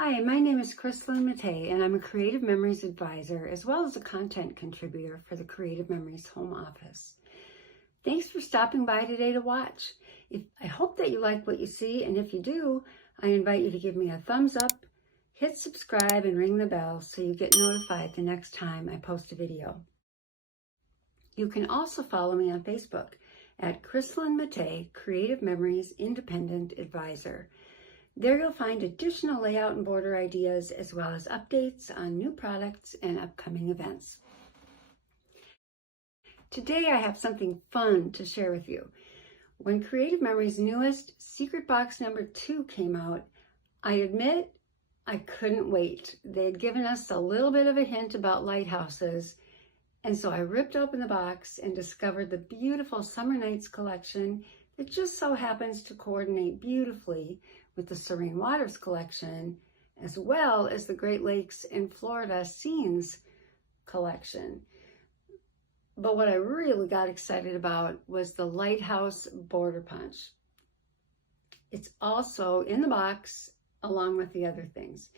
Hi, my name is Krislyn Mattei, and I'm a Creative Memories Advisor as well as a content contributor for the Creative Memories Home Office. Thanks for stopping by today to watch. I hope that you like what you see, and if you do, I invite you to give me a thumbs up, hit subscribe, and ring the bell so you get notified the next time I post a video. You can also follow me on Facebook at Krislyn Mattei, Creative Memories Independent Advisor. There you'll find additional layout and border ideas as well as updates on new products and upcoming events. Today I have something fun to share with you. When Creative Memories' newest Secret Box number 2 came out, I admit I couldn't wait. They had given us a little bit of a hint about lighthouses, and so I ripped open the box and discovered the beautiful Summer Nights collection that just so happens to coordinate beautifully with the Serene Waters collection, as well as the Great Lakes and Florida Scenes collection. But what I really got excited about was the Lighthouse border punch. It's also in the box along with the other things.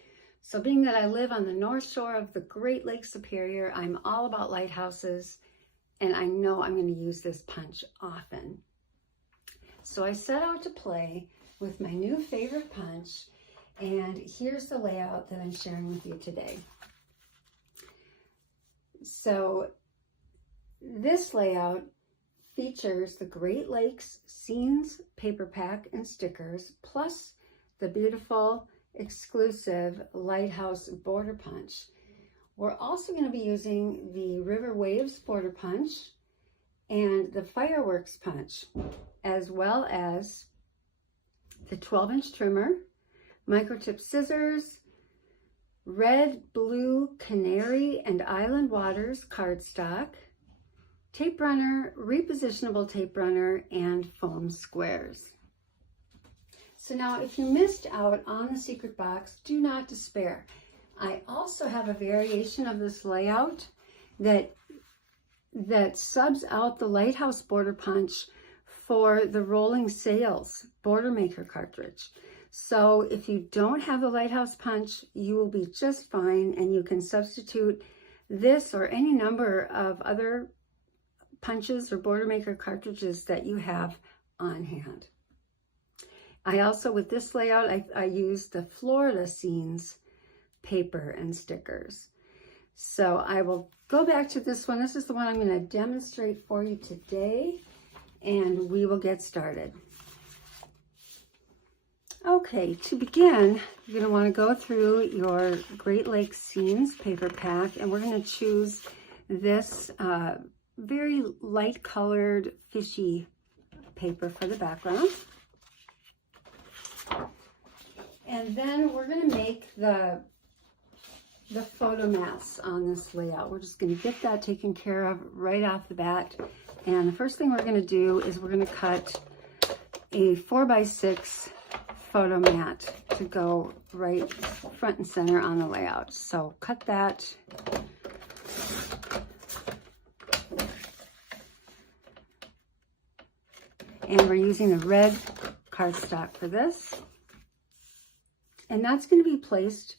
So being that I live on the north shore of the Great Lakes Superior, I'm all about lighthouses, and I know I'm going to use this punch often. So I set out to play with my new favorite punch, and here's the layout that I'm sharing with you today. So this layout features the Great Lakes Scenes paper pack and stickers, plus the beautiful exclusive Lighthouse border punch. We're also going to be using the River Waves border punch and the Fireworks punch, as well as the 12-inch trimmer, microtip scissors, red, blue, canary, and island waters cardstock, tape runner, repositionable tape runner, and foam squares. So now if you missed out on the secret box, do not despair. I also have a variation of this layout that subs out the Lighthouse border punch for the Rolling Sails border maker cartridge. So if you don't have the Lighthouse punch, you will be just fine, and you can substitute this or any number of other punches or border maker cartridges that you have on hand. I also, with this layout, I used the Florida Scenes paper and stickers. So I will go back to this one. This is the one I'm going to demonstrate for you today, and we will get started. Okay, to begin, you're going to want to go through your Great Lakes Scenes paper pack, and we're going to choose this very light colored fishy paper for the background. And then we're going to make the photo mats on this layout. We're just going to get that taken care of right off the bat. And the first thing we're going to do is we're going to cut a 4x6 photo mat to go right front and center on the layout. So cut that. And we're using the red cardstock for this. And that's going to be placed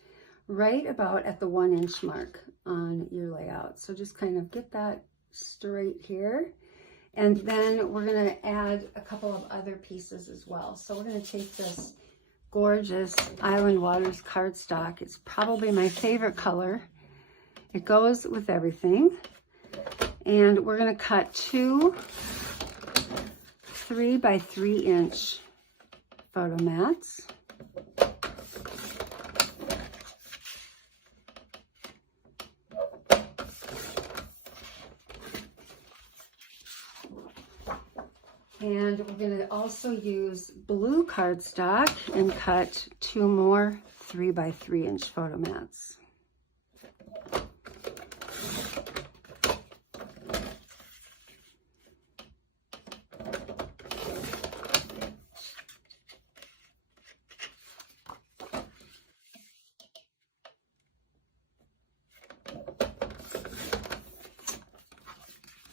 right about at the 1-inch mark on your layout. So just kind of get that straight here. And then we're going to add a couple of other pieces as well. So we're going to take this gorgeous Island Waters cardstock. It's probably my favorite color. It goes with everything. And we're going to cut 2 3x3-inch photo mats. And we're going to also use blue cardstock and cut 2 more 3x3-inch photo mats.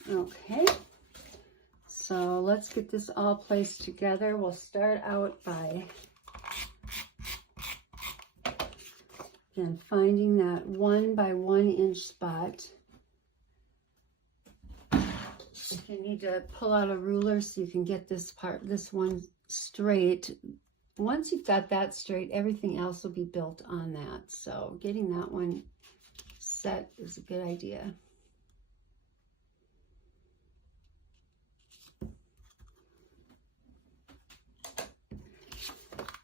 Okay. So let's get this all placed together. We'll start out by Again, finding that 1 by 1 inch spot. If you need to pull out a ruler so you can get this one straight, once you've got that straight, everything else will be built on that. So getting that one set is a good idea.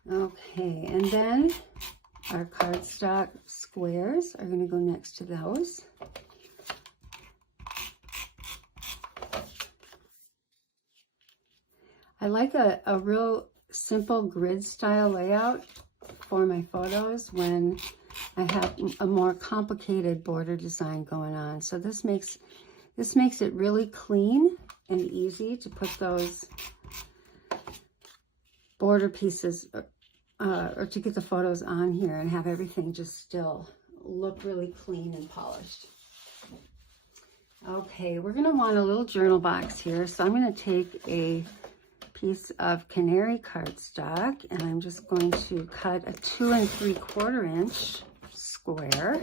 Okay, and then our cardstock squares are going to go next to those. I like a real simple grid style layout for my photos when I have a more complicated border design going on. So this makes it really clean and easy to put those border pieces or to get the photos on here and have everything just still look really clean and polished. Okay, we're going to want a little journal box here. So I'm going to take a piece of canary cardstock and I'm just going to cut a 2 3/4 inch square.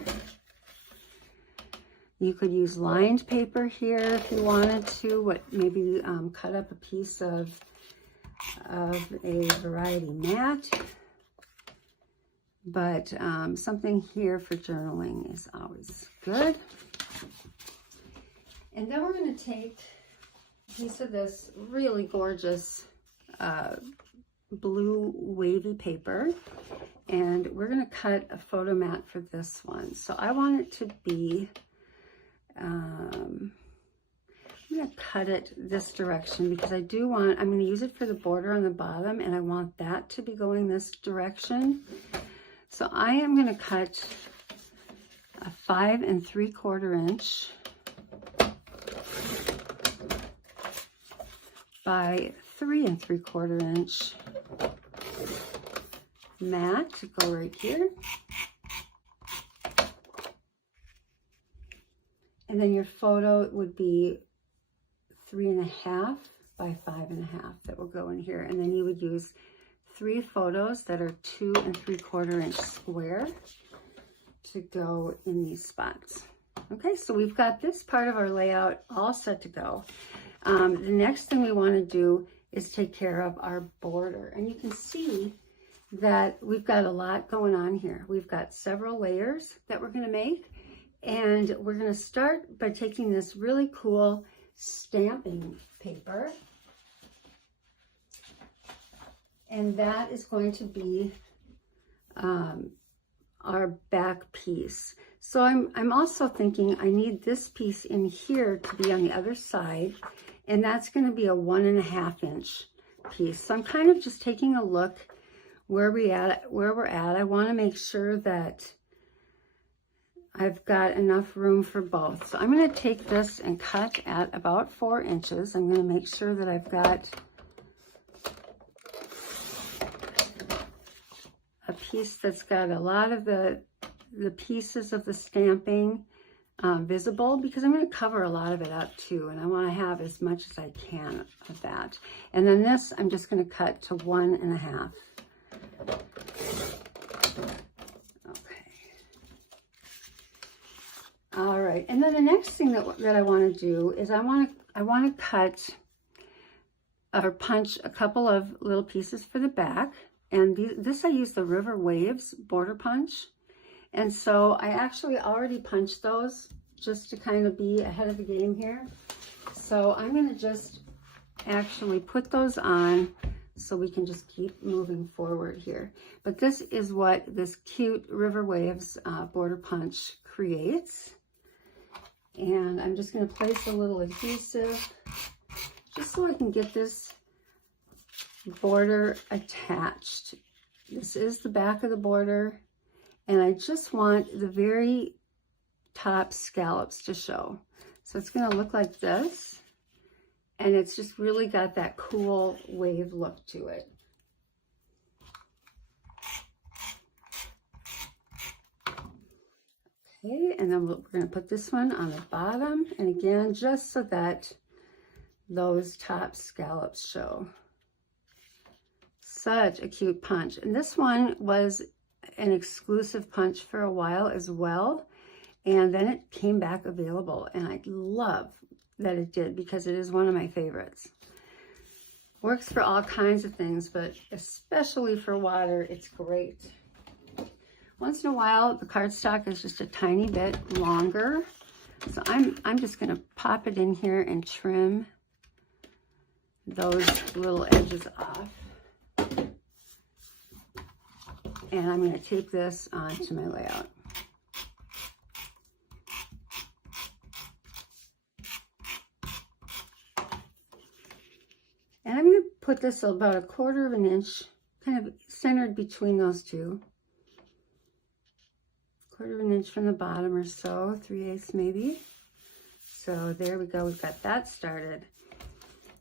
You could use lined paper here if you wanted to, maybe cut up a piece of a variety mat. But something here for journaling is always good. And then we're going to take a piece of this really gorgeous blue wavy paper, and we're going to cut a photo mat for this one. So I want it to be, I'm going to cut it this direction because I'm going to use it for the border on the bottom, and I want that to be going this direction. So I am going to cut a 5 3/4 inch by 3 3/4 inch mat to go right here. And then your photo would be 3 1/2 by 5 1/2 that will go in here. And then you would use 3 photos that are 2 3/4 inch square to go in these spots. Okay, so we've got this part of our layout all set to go. The next thing we want to do is take care of our border. And you can see that we've got a lot going on here. We've got several layers that we're going to make. And we're going to start by taking this really cool stamping paper. And that is going to be our back piece. So I'm also thinking I need this piece in here to be on the other side, and that's going to be a 1 1/2 inch piece. So I'm kind of just taking a look where we're at. I want to make sure that I've got enough room for both. So I'm going to take this and cut at about 4 inches. I'm going to make sure that I've got a piece that's got a lot of the pieces of the stamping visible, because I'm going to cover a lot of it up too, and I want to have as much as I can of that. And then this I'm just going to cut to 1 1/2. Okay. All right, and then the next thing that I want to do is I want to cut or punch a couple of little pieces for the back. And this I use the Waterways border punch. And so I actually already punched those just to kind of be ahead of the game here. So I'm going to just actually put those on so we can just keep moving forward here. But this is what this cute Waterways border punch creates. And I'm just going to place a little adhesive just so I can get this border attached. This is the back of the border, and I just want the very top scallops to show. So it's going to look like this, and it's just really got that cool wave look to it. Okay, and then we're going to put this one on the bottom, and again, just so that those top scallops show. Such a cute punch. And this one was an exclusive punch for a while as well. And then it came back available. And I love that it did because it is one of my favorites. Works for all kinds of things, but especially for water, it's great. Once in a while, the cardstock is just a tiny bit longer. So I'm just gonna pop it in here and trim those little edges off. And I'm gonna tape this onto my layout. And I'm going to put this about 1/4 of an inch, kind of centered between those two. 1/4 of an inch from the bottom or so, 3/8 maybe. So there we go, we've got that started.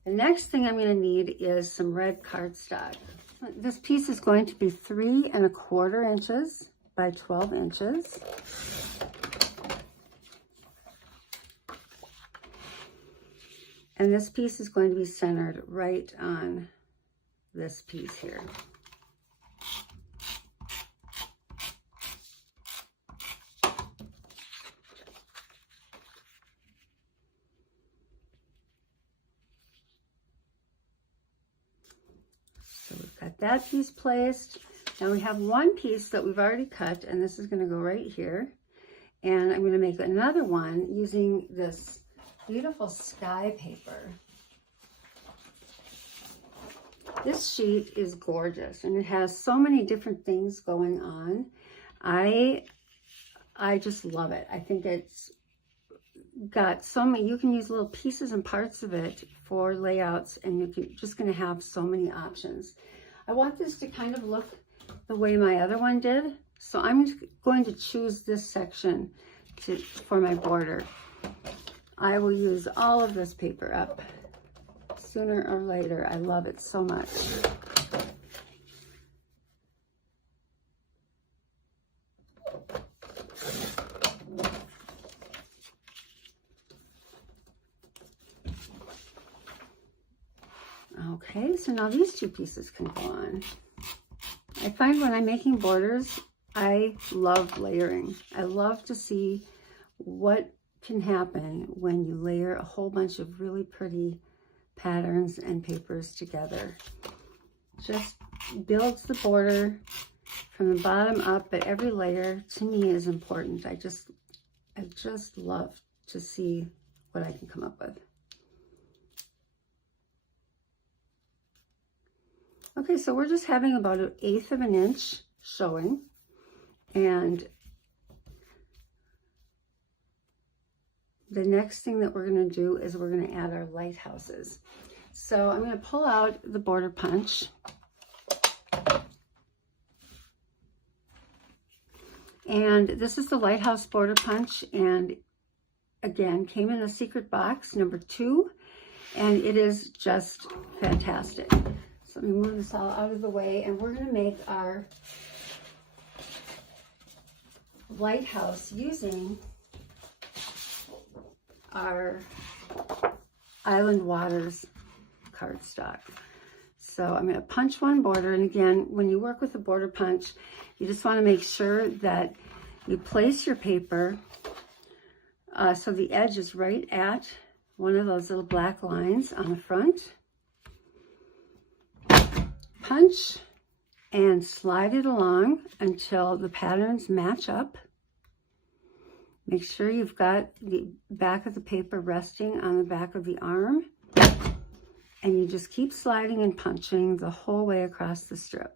The next thing I'm going to need is some red cardstock. This piece is going to be 3 1/4 inches by 12 inches. And this piece is going to be centered right on this piece here. So we've got that piece placed. Now we have one piece that we've already cut, and this is going to go right here. And I'm going to make another one using this beautiful sky paper. This sheet is gorgeous and it has so many different things going on. I just love it. I think it's got so many, you can use little pieces and parts of it for layouts, and you're just going to have so many options. I want this to kind of look the way my other one did, so I'm just going to choose this section for my border. I will use all of this paper up sooner or later. I love it so much. Okay, so now these two pieces can go on. I find when I'm making borders, I love layering. I love to see what can happen when you layer a whole bunch of really pretty patterns and papers together. Just builds the border from the bottom up, but every layer to me is important. I just love to see what I can come up with. Okay, so we're just having about 1/8 of an inch showing, and the next thing that we're going to do is we're going to add our lighthouses. So I'm going to pull out the border punch. And this is the Lighthouse border punch, and again, came in a secret box, number 2, and it is just fantastic. So let me move this all out of the way, and we're going to make our lighthouse using our Island Waters cardstock. So I'm going to punch one border, and again, when you work with a border punch, you just want to make sure that you place your paper so the edge is right at one of those little black lines on the front. Punch and slide it along until the patterns match up. Make sure you've got the back of the paper resting on the back of the arm, and you just keep sliding and punching the whole way across the strip.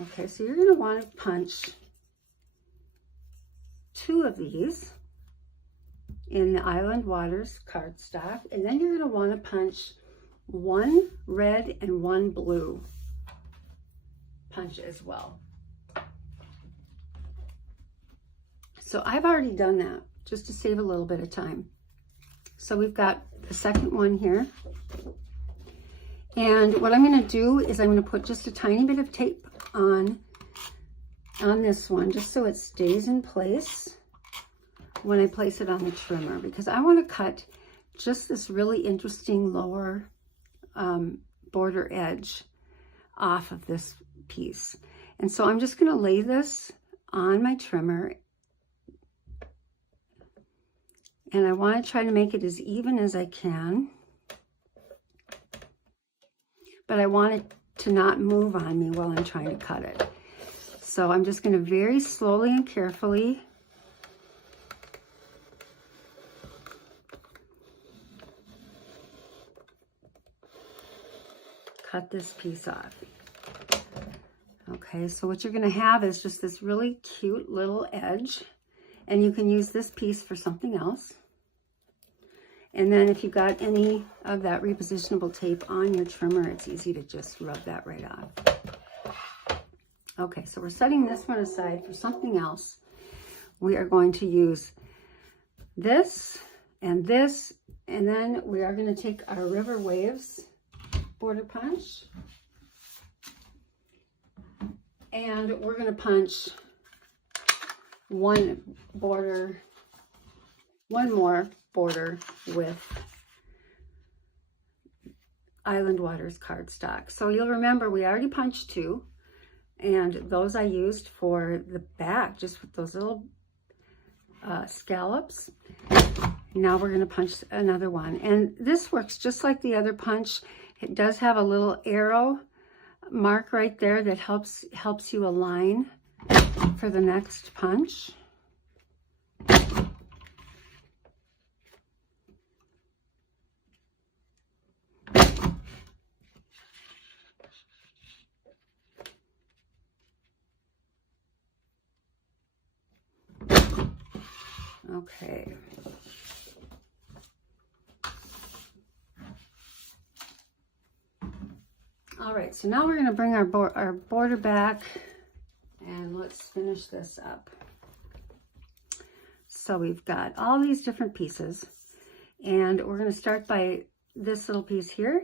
Okay, so you're going to want to punch 2 of these in the Island Waters cardstock, and then you're going to want to punch 1 red and 1 blue punch as well. So I've already done that just to save a little bit of time. So we've got the second one here, and what I'm going to do is I'm going to put just a tiny bit of tape on this one just so it stays in place when I place it on the trimmer, because I want to cut just this really interesting lower border edge off of this piece. And so I'm just going to lay this on my trimmer, and I want to try to make it as even as I can, but I want it to not move on me while I'm trying to cut it. So I'm just going to very slowly and carefully cut this piece off. Okay, so what you're going to have is just this really cute little edge, and you can use this piece for something else. And then if you got any of that repositionable tape on your trimmer, it's easy to just rub that right off. Okay, so we're setting this one aside for something else. We are going to use this, and then we are going to take our River Waves border punch, and we're going to punch one more border with Island Waters cardstock. So you'll remember we already punched 2, and those I used for the back, just with those little scallops. Now we're going to punch another one, and this works just like the other punch. It does have a little arrow mark right there that helps you align for the next punch. Okay. All right, so now we're going to bring our border back, and let's finish this up. So we've got all these different pieces, and we're going to start by this little piece here,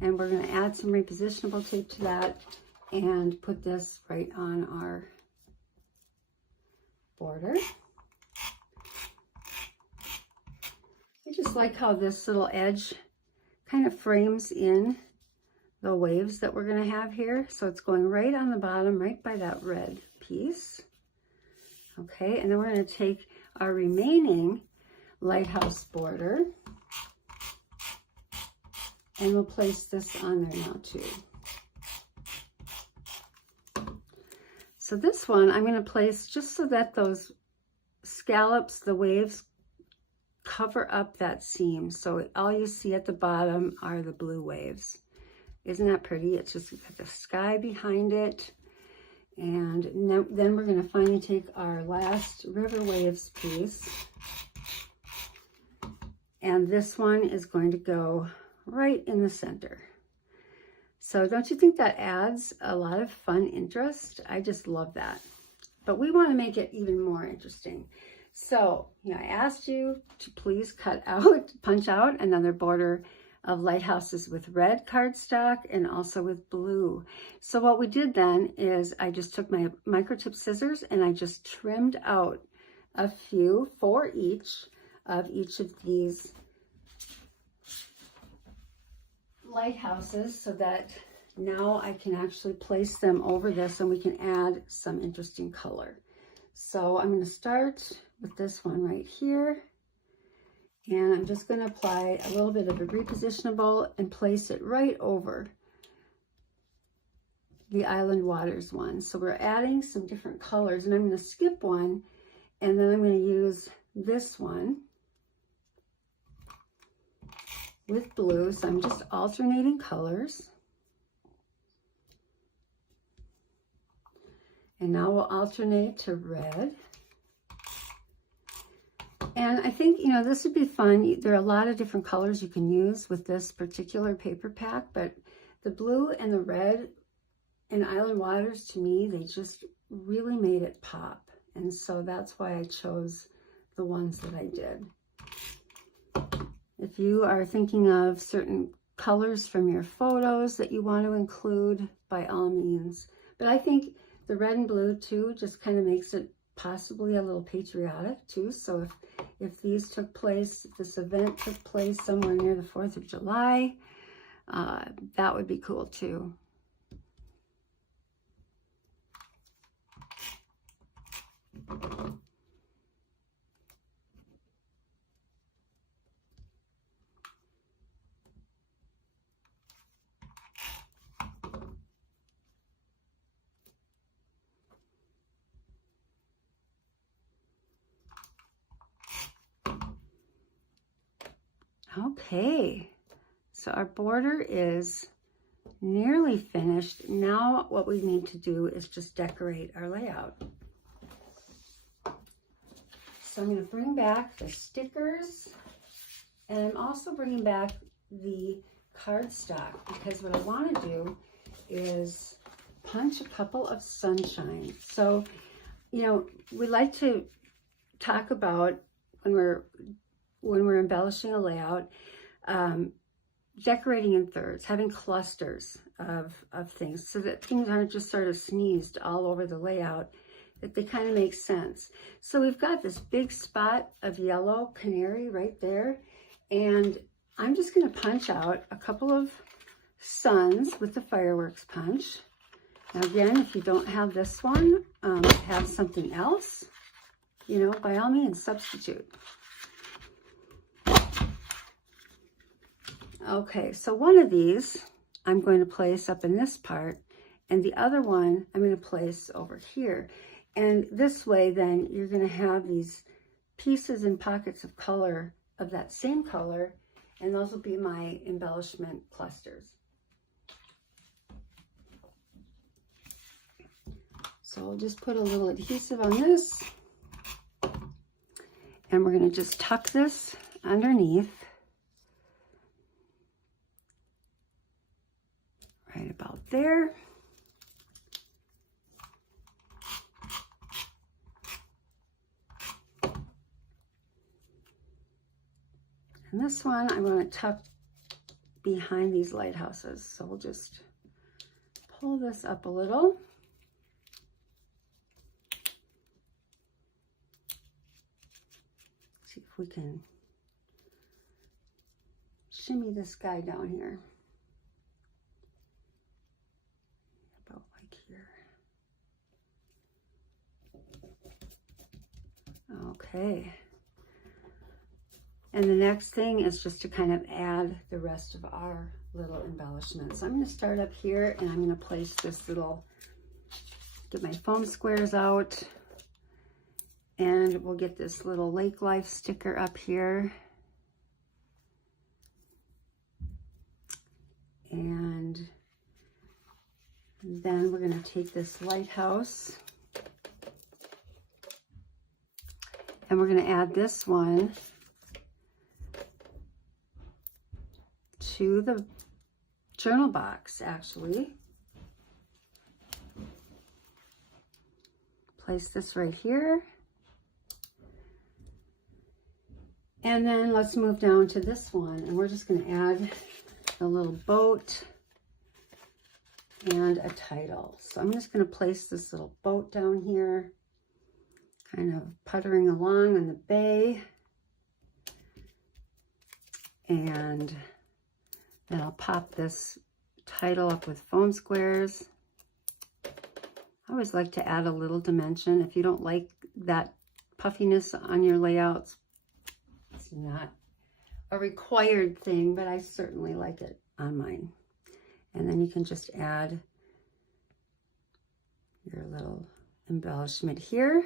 and we're going to add some repositionable tape to that and put this right on our border. I just like how this little edge kind of frames in the waves that we're going to have here. So it's going right on the bottom, right by that red piece. Okay, and then we're going to take our remaining Lighthouse border, and we'll place this on there now too. So this one I'm going to place just so that those scallops, the waves, cover up that seam. So all you see at the bottom are the blue waves. Isn't that pretty? It's just got the sky behind it. And then we're going to finally take our last River Waves piece. And this one is going to go right in the center. So don't you think that adds a lot of fun interest? I just love that. But we want to make it even more interesting. So, I asked you to please punch out another border of lighthouses with red cardstock and also with blue. So what we did then is I just took my microtip scissors and I just trimmed out a few for each of these lighthouses, so that now I can actually place them over this and we can add some interesting color. So I'm going to start with this one right here. And I'm just going to apply a little bit of a repositionable and place it right over the Island Waters one. So we're adding some different colors, and I'm going to skip one, and then I'm going to use this one with blue. So I'm just alternating colors. And now we'll alternate to red. And I think, this would be fun. There are a lot of different colors you can use with this particular paper pack, but the blue and the red and Island Waters, to me, they just really made it pop. And so that's why I chose the ones that I did. If you are thinking of certain colors from your photos that you want to include, by all means. But I think the red and blue too just kind of makes it possibly a little patriotic too. So if these took place, if this event took place somewhere near the 4th of July, that would be cool too. Okay, so our border is nearly finished. Now what we need to do is just decorate our layout. So I'm going to bring back the stickers, and I'm also bringing back the cardstock, because what I want to do is punch a couple of sunshine. So, you know, we like to talk about when we're embellishing a layout, decorating in thirds, having clusters of things so that things aren't just sort of sneezed all over the layout, that they kind of make sense. So we've got this big spot of yellow canary right there, and I'm just going to punch out a couple of suns with the fireworks punch. Now again, if you don't have this one, have something else, you know, by all means substitute. Okay, so one of these I'm going to place up in this part, and the other one I'm going to place over here. And this way then you're going to have these pieces and pockets of color, of that same color, and those will be my embellishment clusters. So I'll just put a little adhesive on this, and we're going to just tuck this underneath. Right about there. And this one I want to tuck behind these lighthouses. So we'll just pull this up a little. See if we can shimmy this guy down here. Okay, and the next thing is just to kind of add the rest of our little embellishments. So I'm going to start up here, and I'm going to place this little, get my foam squares out, and we'll get this little lake life sticker up here. And then we're going to take this lighthouse, and we're going to add this one to the journal box, actually. Place this right here. And then let's move down to this one, and we're just going to add a little boat and a title. So I'm just going to place this little boat down here, kind of puttering along in the bay, and then I'll pop this title up with foam squares. I always like to add a little dimension. If you don't like that puffiness on your layouts, it's not a required thing, but I certainly like it on mine. And then you can just add your little embellishment here.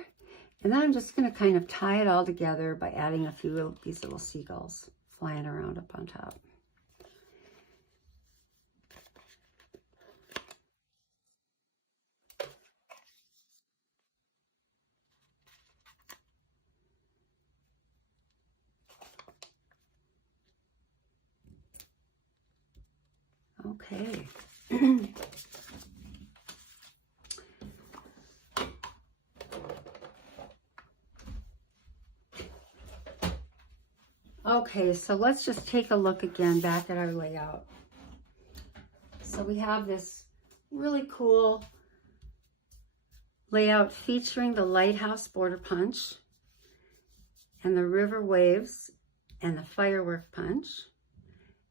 And then I'm just going to kind of tie it all together by adding a few of these little seagulls flying around up on top. Okay. Okay, so let's just take a look again back at our layout. So we have this really cool layout featuring the Lighthouse border punch and the river waves and the firework punch.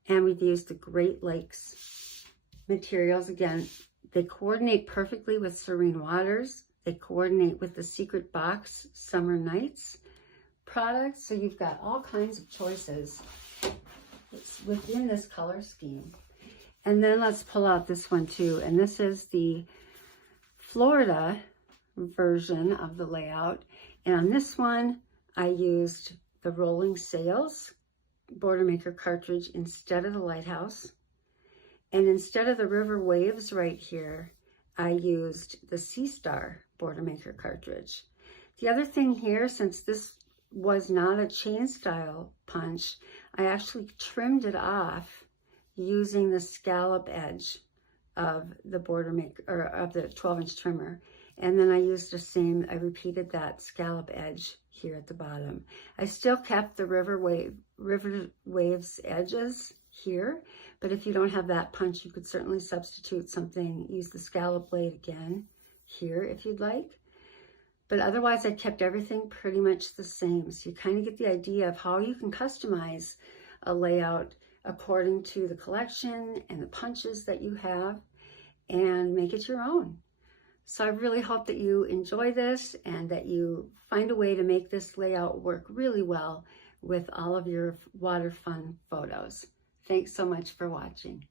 And we've used the Great Lakes materials. Again, they coordinate perfectly with Serene Waters. They coordinate with the Secret Box Summer Nights products. So you've got all kinds of choices within this color scheme. And then let's pull out this one too. And this is the Florida version of the layout. And on this one, I used the Rolling Sails Border Maker cartridge instead of the Lighthouse. And instead of the River Waves right here, I used the Sea Star Border Maker cartridge. The other thing here, since this was not a chain style punch, I actually trimmed it off using the scallop edge of the Border Maker, or of the 12-inch trimmer. And then I used the same, I repeated that scallop edge here at the bottom. I still kept the River Waves edges here, but if you don't have that punch, you could certainly substitute something, use the scallop blade again here if you'd like. But otherwise, I kept everything pretty much the same. So you kind of get the idea of how you can customize a layout according to the collection and the punches that you have and make it your own. So I really hope that you enjoy this and that you find a way to make this layout work really well with all of your water fun photos. Thanks so much for watching.